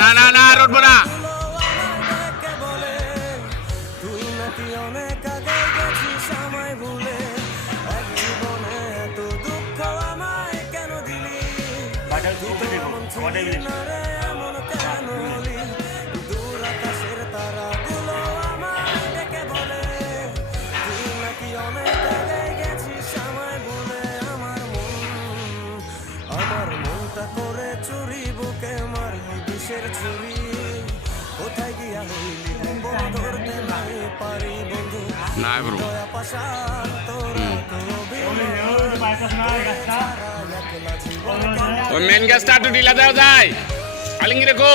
না না না রটবো না। তুই নাকি অনেক আগে গেছিস আমায় ভুলে, এক জীবনে এত দুঃখ আমায় কেন দিলি, এমন ছিলি না রে এমন কেন হলি, দূর আকাশের তারাগুলো আমায় ডেকে বলে, তুই নাকি অনেক আগে গেছিস আমায় ভুলে, আমার মনটা করে চুরি, বুকে মারলি বিষের ছুরি, কোথায় গিয়া হইলি বল ধরতে নাই পারি বন্ধু, না ব্রো দয়া পাশান তোরা তো ওই মেন গ্যাসটা একটু ঢিলা দেওয়া যায় আলিঙ্গি রেখো।